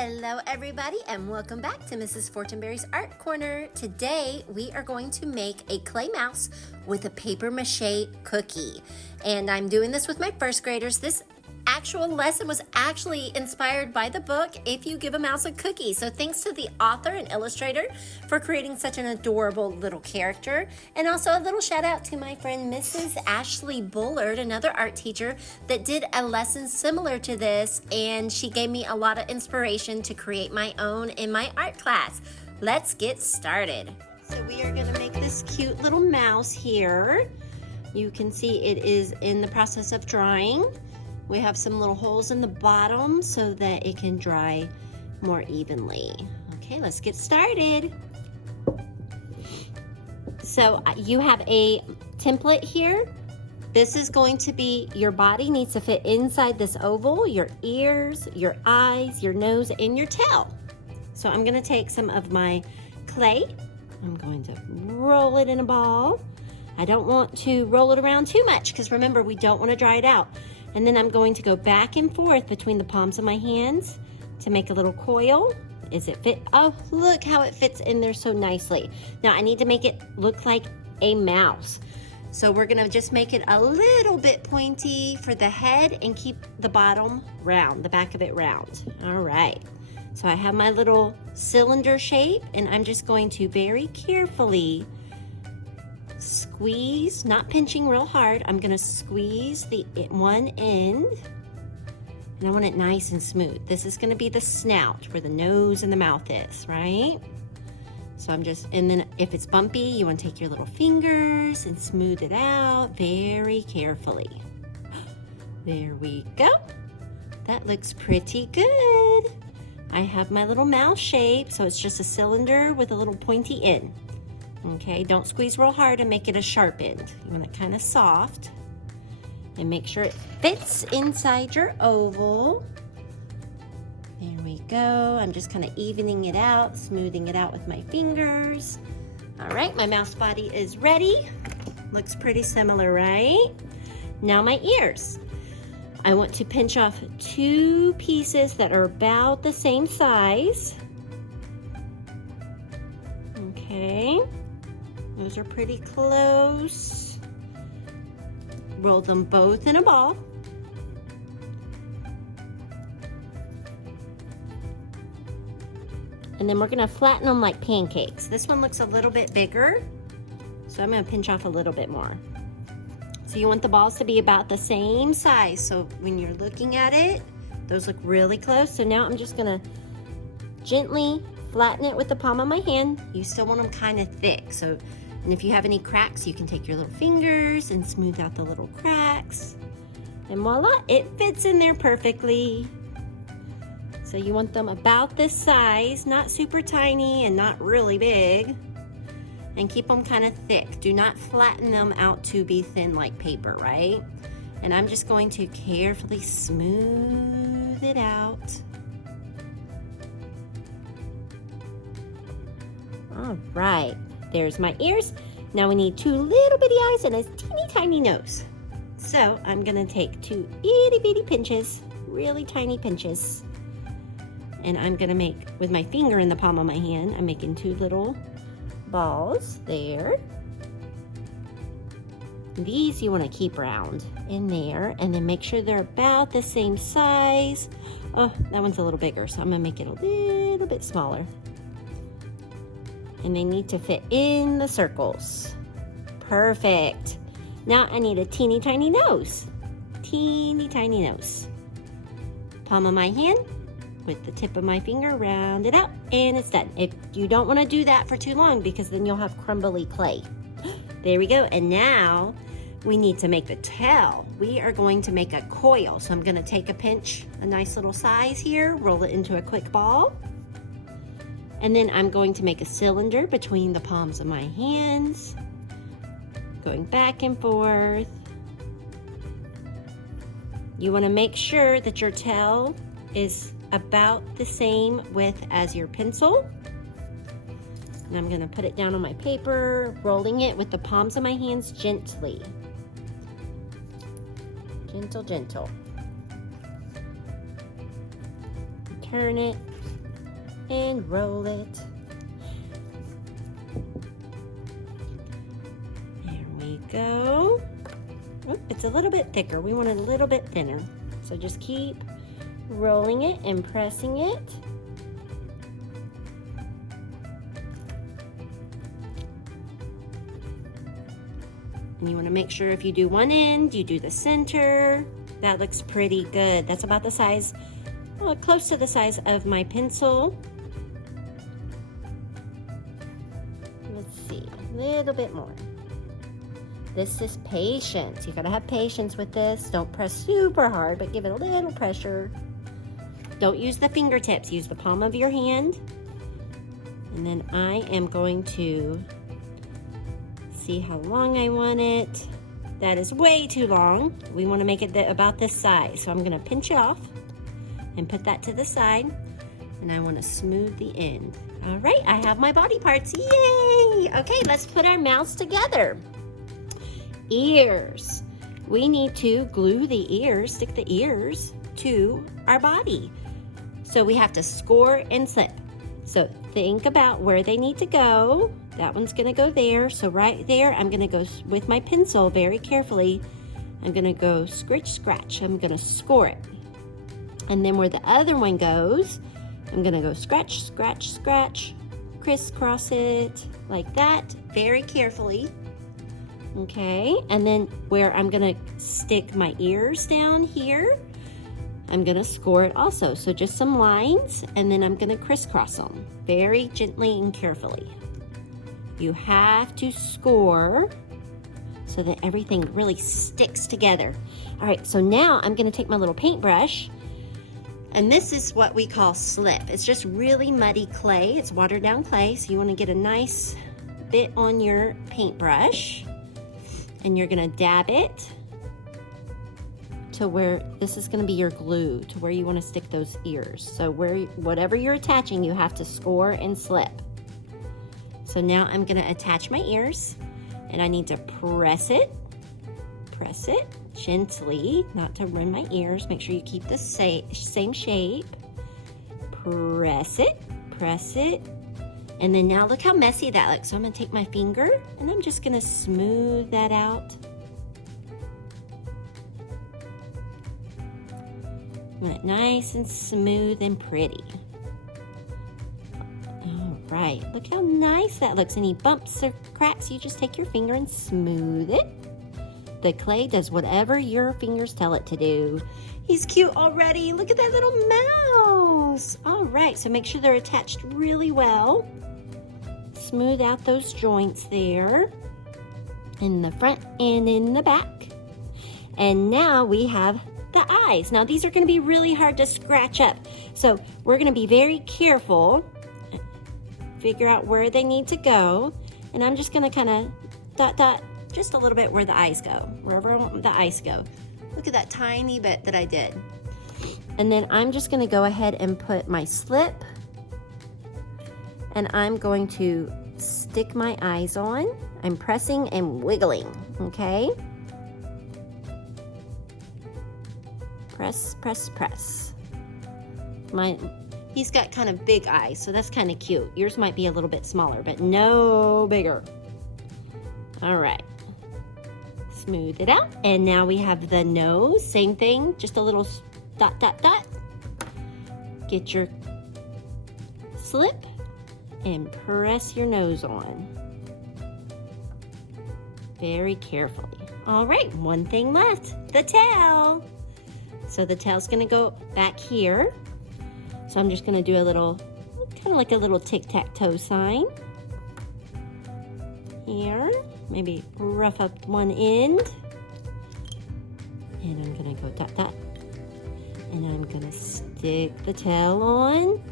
Hello everybody and welcome back to Mrs. Fortenberry's Art Corner. Today we are going to make a clay mouse with a paper mache cookie. And I'm doing this with my first graders. This actual lesson was actually inspired by the book, If You Give a Mouse a Cookie. So thanks to the author and illustrator for creating such an adorable little character. And also a little shout out to my friend Mrs. Ashley Bullard, another art teacher that did a lesson similar to this, and she gave me a lot of inspiration to create my own in my art class. Let's get started. So we are gonna make this cute little mouse here. You can see it is in the process of drying. We have some little holes in the bottom so that it can dry more evenly. Okay, let's get started. So you have a template here. This is going to be, your body needs to fit inside this oval, your ears, your eyes, your nose, and your tail. So I'm gonna take some of my clay. I'm going to roll it in a ball. I don't want to roll it around too much because remember, we don't want to dry it out. And then I'm going to go back and forth between the palms of my hands to make a little coil. Is it fit? Oh, look how it fits in there so nicely. Now I need to make it look like a mouse. So we're gonna just make it a little bit pointy for the head and keep the bottom round, the back of it round. All right. So I have my little cylinder shape and I'm just going to very carefully squeeze, not pinching real hard. I'm gonna squeeze the one end and I want it nice and smooth. This is gonna be the snout where the nose and the mouth is, right? So I'm just, and then if it's bumpy, you wanna take your little fingers and smooth it out very carefully. There we go. That looks pretty good. I have my little mouse shape, so it's just a cylinder with a little pointy end. Okay, don't squeeze real hard and make it a sharp end. You want it kind of soft. And make sure it fits inside your oval. There we go. I'm just kind of evening it out, smoothing it out with my fingers. All right, my mouse body is ready. Looks pretty similar, right? Now my ears. I want to pinch off 2 pieces that are about the same size. Okay. Those are pretty close. Roll them both in a ball. And then we're gonna flatten them like pancakes. This one looks a little bit bigger, so I'm gonna pinch off a little bit more. So you want the balls to be about the same size, so when you're looking at it, those look really close. So now I'm just gonna gently flatten it with the palm of my hand. You still want them kind of thick, so, and if you have any cracks, you can take your little fingers and smooth out the little cracks. And voila, it fits in there perfectly. So you want them about this size, not super tiny and not really big. And keep them kind of thick. Do not flatten them out to be thin like paper, right? And I'm just going to carefully smooth it out. All right, there's my ears. Now we need 2 little bitty eyes and a teeny tiny nose. So I'm gonna take 2 itty bitty pinches, really tiny pinches. And I'm gonna make, with my finger in the palm of my hand, I'm making 2 little balls there. These you wanna keep round in there and then make sure they're about the same size. Oh, that one's a little bigger, so I'm gonna make it a little bit smaller. And they need to fit in the circles. Perfect. Now I need a teeny tiny nose. Teeny tiny nose. Palm of my hand with the tip of my finger, round it out, and it's done. If you don't want to do that for too long because then you'll have crumbly clay. There we go. And now we need to make the tail. We are going to make a coil. So I'm going to take a pinch, a nice little size here, roll it into a quick ball. And then I'm going to make a cylinder between the palms of my hands, going back and forth. You want to make sure that your tail is about the same width as your pencil. And I'm going to put it down on my paper, rolling it with the palms of my hands gently. Gentle, gentle. Turn it. and roll it. There we go. Oop, it's a little bit thicker. We want it a little bit thinner. So just keep rolling it and pressing it. And you want to make sure if you do one end, you do the center. That looks pretty good. That's about the size, well, close to the size of my pencil. Let's see, a little bit more. This is patience. You gotta have patience with this. Don't press super hard, but give it a little pressure. Don't use the fingertips, use the palm of your hand. And then I am going to see how long I want it. That is way too long. We want to make it about this size. So I'm going to pinch off and put that to the side. And I want to smooth the end. All right, I have my body parts. Yay! Okay, let's put our mouths together. Ears. We need to glue the ears, stick the ears to our body. So we have to score and slip. So think about where they need to go. That one's gonna go there. So right there, I'm gonna go with my pencil very carefully. I'm gonna go scratch, scratch. I'm gonna score it. And then where the other one goes, I'm gonna go scratch, scratch, scratch, crisscross it like that, very carefully. Okay, and then where I'm gonna stick my ears down here, I'm gonna score it also. So just some lines, and then I'm gonna crisscross them very gently and carefully. You have to score so that everything really sticks together. All right, so now I'm gonna take my little paintbrush, and this is what we call slip. It's just really muddy clay. It's watered down clay, so you wanna get a nice bit on your paintbrush, and you're gonna dab it to where this is gonna be your glue, to where you wanna stick those ears. So whatever you're attaching, you have to score and slip. So now I'm gonna attach my ears, and I need to press it gently, not to ruin my ears. Make sure you keep the same shape. Press it, and then now look how messy that looks. So I'm gonna take my finger, and I'm just gonna smooth that out. Want it nice and smooth and pretty. All right, look how nice that looks. Any bumps or cracks, you just take your finger and smooth it. The clay does whatever your fingers tell it to do. He's cute already. Look at that little mouse. All right, so make sure they're attached really well. Smooth out those joints there in the front and in the back. And now we have the eyes. Now these are going to be really hard to scratch up. So we're going to be very careful, figure out where they need to go. And I'm just going to kind of dot just a little bit where the eyes go, wherever I want the eyes go. Look at that tiny bit that I did. And then I'm just going to go ahead and put my slip, and I'm going to stick my eyes on. I'm pressing and wiggling, okay? Press, press, press. He's got kind of big eyes, so that's kind of cute. Yours might be a little bit smaller, but no bigger. All right. Smooth it out. And now we have the nose. Same thing, just a little dot, dot, dot. Get your slip and press your nose on. Very carefully. All right, one thing left, the tail. So the tail's gonna go back here. So I'm just gonna do a little, kind of like a little tic-tac-toe sign. Here, maybe rough up one end. And I'm gonna go dot, dot. And I'm gonna stick the tail on.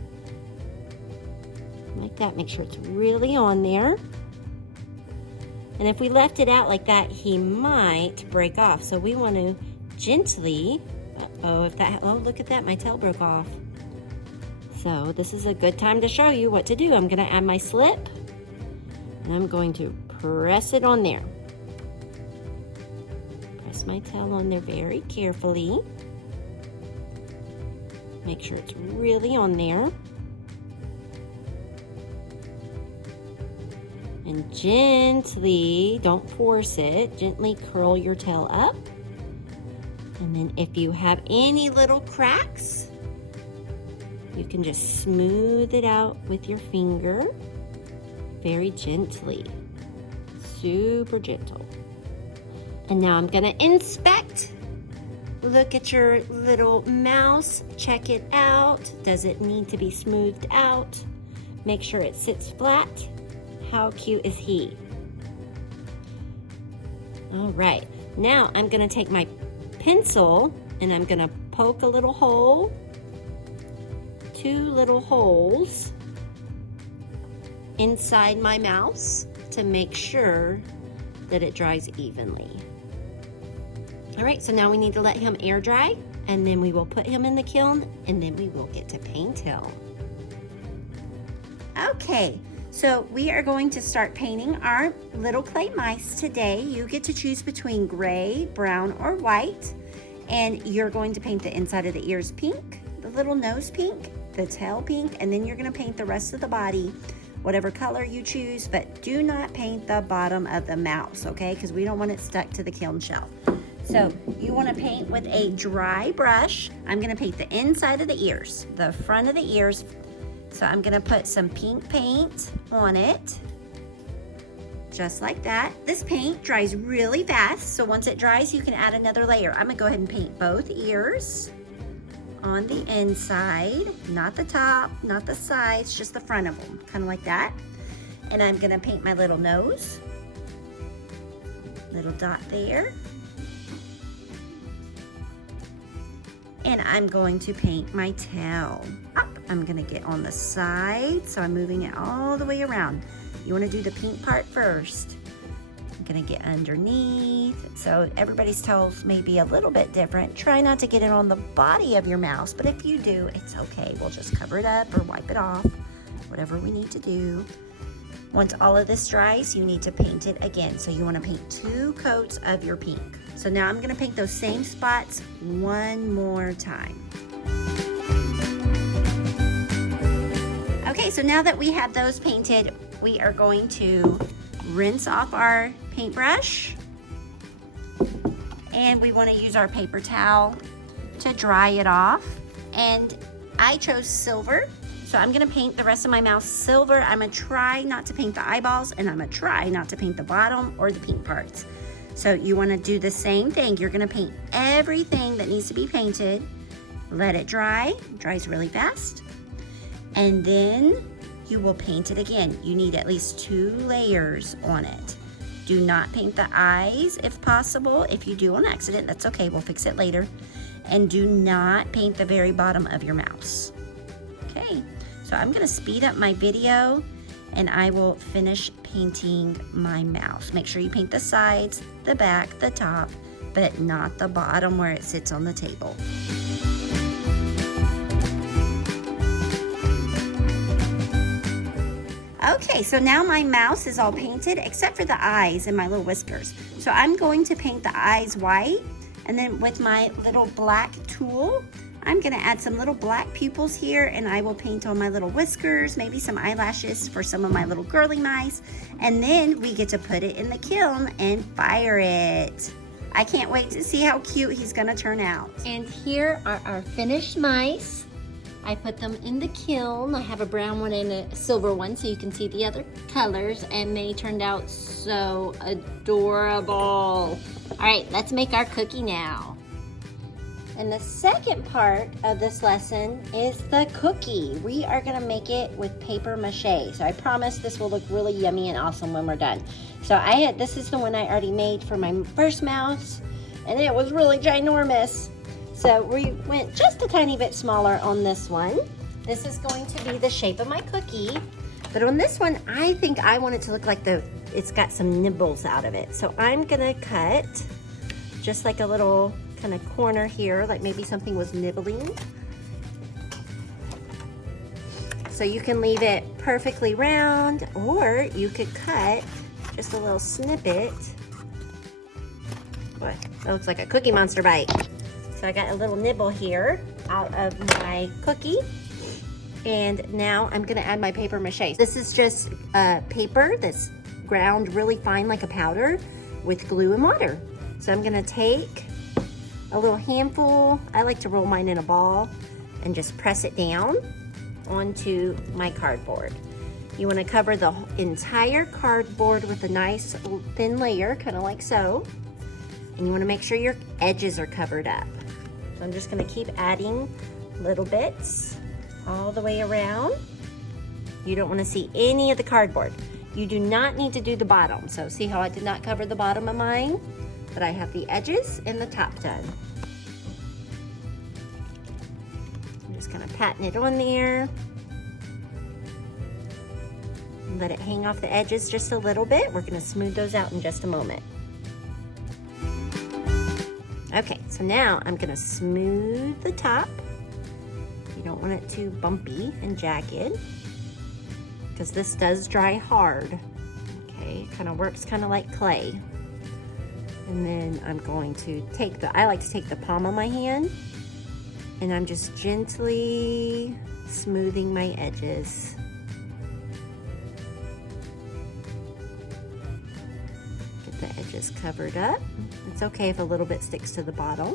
Like that, make sure it's really on there. And if we left it out like that, he might break off. So we want to gently, oh, look at that, my tail broke off. So this is a good time to show you what to do. I'm gonna add my slip, and I'm going to press it on there. Press my tail on there very carefully. Make sure it's really on there. And gently, don't force it, gently curl your tail up. And then if you have any little cracks, you can just smooth it out with your finger very gently, super gentle. And now I'm gonna inspect. Look at your little mouse, check it out. Does it need to be smoothed out? Make sure it sits flat. How cute is he? All right, now I'm gonna take my pencil and I'm gonna poke a little hole, 2 little holes inside my mouse to make sure that it dries evenly. All right, so now we need to let him air dry, and then we will put him in the kiln, and then we will get to paint him. Okay, so we are going to start painting our little clay mice today. You get to choose between gray, brown, or white, and you're going to paint the inside of the ears pink, the little nose pink, the tail pink, and then you're gonna paint the rest of the body whatever color you choose, but do not paint the bottom of the mouse, okay? Because we don't want it stuck to the kiln shelf. So you want to paint with a dry brush. I'm going to paint the inside of the ears, the front of the ears. So I'm going to put some pink paint on it, just like that. This paint dries really fast, so once it dries, you can add another layer. I'm going to go ahead and paint both ears on the inside, not the top, not the sides, just the front of them, kind of like that. And I'm going to paint my little nose, little dot there. And I'm going to paint my tail up. I'm gonna get on the side, so I'm moving it all the way around. You wanna do the pink part first. I'm gonna get underneath. So everybody's tails may be a little bit different. Try not to get it on the body of your mouse, but if you do, it's okay. We'll just cover it up or wipe it off, whatever we need to do. Once all of this dries, you need to paint it again. So you wanna paint 2 coats of your pink. So now I'm gonna paint those same spots one more time. Okay, so now that we have those painted, we are going to rinse off our paintbrush. And we wanna use our paper towel to dry it off. And I chose silver, so I'm gonna paint the rest of my mouse silver. I'm gonna try not to paint the eyeballs, and I'm gonna try not to paint the bottom or the pink parts. So you wanna do the same thing. You're gonna paint everything that needs to be painted. Let it dry, it dries really fast. And then you will paint it again. You need at least 2 layers on it. Do not paint the eyes if possible. If you do on accident, that's okay, we'll fix it later. And do not paint the very bottom of your mouse. Okay, so I'm gonna speed up my video and I will finish painting my mouse. Make sure you paint the sides, the back, the top, but not the bottom where it sits on the table. Okay, so now my mouse is all painted except for the eyes and my little whiskers. So I'm going to paint the eyes white, and then with my little black tool, I'm gonna add some little black pupils here, and I will paint on my little whiskers, maybe some eyelashes for some of my little girly mice, and then we get to put it in the kiln and fire it. I can't wait to see how cute he's gonna turn out. And here are our finished mice. I put them in the kiln. I have a brown one and a silver one so you can see the other colors, and they turned out so adorable. All right, let's make our cookie now. And the second part of this lesson is the cookie. We are gonna make it with paper mache. So I promise this will look really yummy and awesome when we're done. So this is the one I already made for my first mouse, and it was really ginormous. So we went just a tiny bit smaller on this one. This is going to be the shape of my cookie. But on this one, I think I want it to look like it's got some nibbles out of it. So I'm gonna cut just like a little kind of corner here, like maybe something was nibbling. So you can leave it perfectly round, or you could cut just a little snippet. What? That looks like a Cookie Monster bite. So I got a little nibble here out of my cookie. And now I'm gonna add my paper mache. This is just paper that's ground really fine like a powder with glue and water. So I'm gonna take a little handful, I like to roll mine in a ball, and just press it down onto my cardboard. You wanna cover the entire cardboard with a nice thin layer, kind of like so. And you wanna make sure your edges are covered up. So I'm just gonna keep adding little bits all the way around. You don't wanna see any of the cardboard. You do not need to do the bottom. So see how I did not cover the bottom of mine? But I have the edges and the top done. I'm just kind of patting it on there. Let it hang off the edges just a little bit. We're gonna smooth those out in just a moment. Okay, so now I'm gonna smooth the top. You don't want it too bumpy and jagged because this does dry hard. Okay, kind of works kind of like clay. And then I'm going to take I like to take the palm of my hand and I'm just gently smoothing my edges. Get the edges covered up. It's okay if a little bit sticks to the bottom.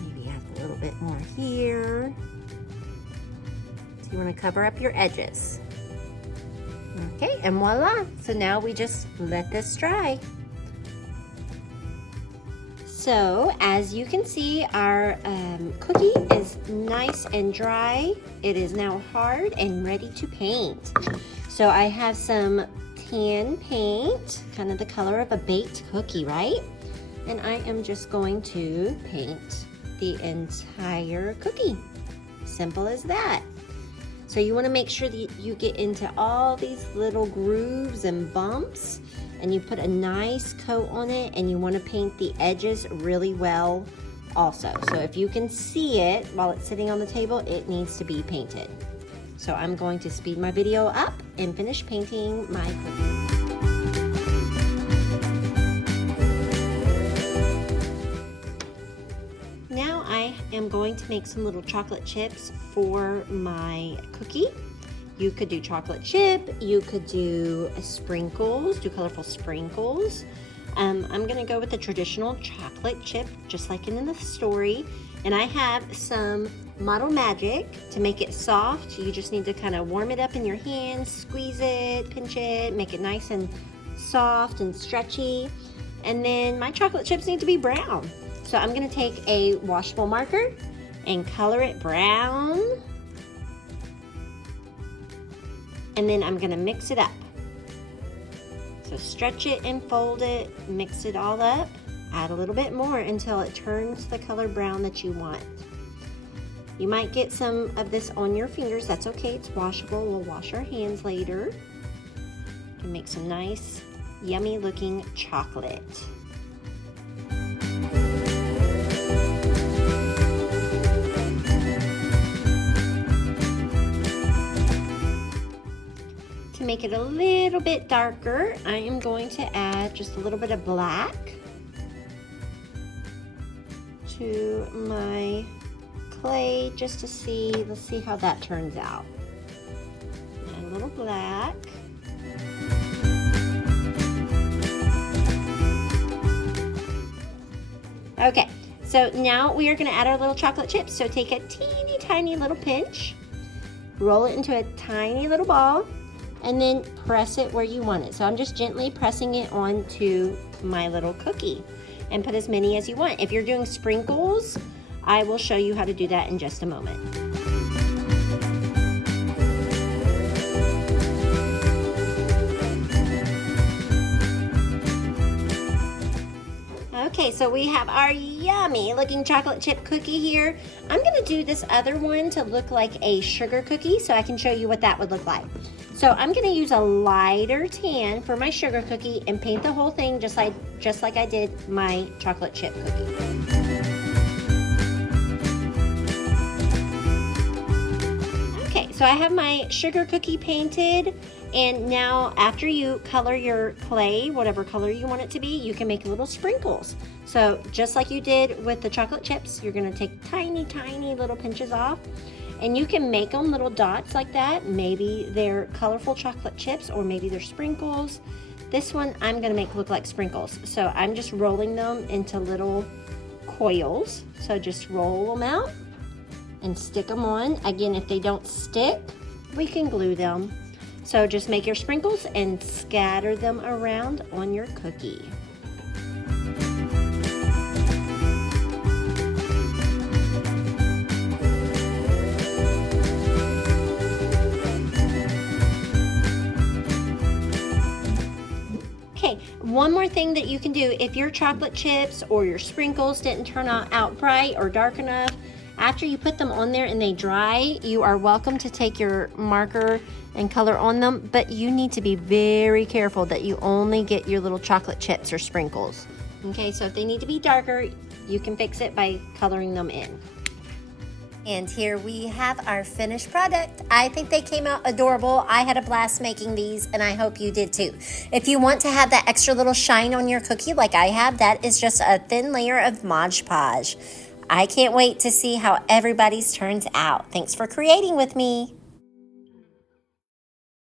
Maybe add a little bit more here. So you want to cover up your edges. Okay, and voila. So now we just let this dry. So as you can see, our cookie is nice and dry. It is now hard and ready to paint. So I have some tan paint, kind of the color of a baked cookie, right? And I am just going to paint the entire cookie. Simple as that. So you want to make sure that you get into all these little grooves and bumps and you put a nice coat on it, and you want to paint the edges really well also. So if you can see it while it's sitting on the table, it needs to be painted. So I'm going to speed my video up and finish painting my cookie. Now I am going to make some little chocolate chips for my cookie. You could do chocolate chip, you could do sprinkles, do colorful sprinkles. I'm gonna go with the traditional chocolate chip, just like in the story. And I have some Model Magic to make it soft. You just need to kind of warm it up in your hands, squeeze it, pinch it, make it nice and soft and stretchy. And then my chocolate chips need to be brown. So I'm gonna take a washable marker and color it brown. And then I'm gonna mix it up. So stretch it and fold it, mix it all up, add a little bit more until it turns the color brown that you want. You might get some of this on your fingers, that's okay, it's washable. We'll wash our hands later. You can make some nice, yummy looking chocolate. To make it a little bit darker, I am going to add just a little bit of black to my clay just to see, let's see how that turns out. Add a little black. Okay, so now we are gonna add our little chocolate chips. So take a teeny tiny little pinch, roll it into a tiny little ball, and then press it where you want it. So I'm just gently pressing it onto my little cookie, and put as many as you want. If you're doing sprinkles, I will show you how to do that in just a moment. Okay, so we have our yummy looking chocolate chip cookie here. I'm gonna do this other one to look like a sugar cookie so I can show you what that would look like. So I'm gonna use a lighter tan for my sugar cookie and paint the whole thing just like I did my chocolate chip cookie. Okay, so I have my sugar cookie painted, and now after you color your clay, whatever color you want it to be, you can make little sprinkles. So just like you did with the chocolate chips, you're gonna take tiny, tiny little pinches off, And you can make them little dots like that. Maybe they're colorful chocolate chips or maybe they're sprinkles. This one I'm gonna make look like sprinkles. So I'm just rolling them into little coils. So just roll them out and stick them on. Again, if they don't stick, we can glue them. So just make your sprinkles and scatter them around on your cookie. Okay, one more thing that you can do, if your chocolate chips or your sprinkles didn't turn out bright or dark enough, after you put them on there and they dry, you are welcome to take your marker and color on them, but you need to be very careful that you only get your little chocolate chips or sprinkles. Okay, so if they need to be darker, you can fix it by coloring them in. And here we have our finished product. I think they came out adorable. I had a blast making these, and I hope you did too. If you want to have that extra little shine on your cookie like I have, that is just a thin layer of Mod Podge. I can't wait to see how everybody's turns out. Thanks for creating with me.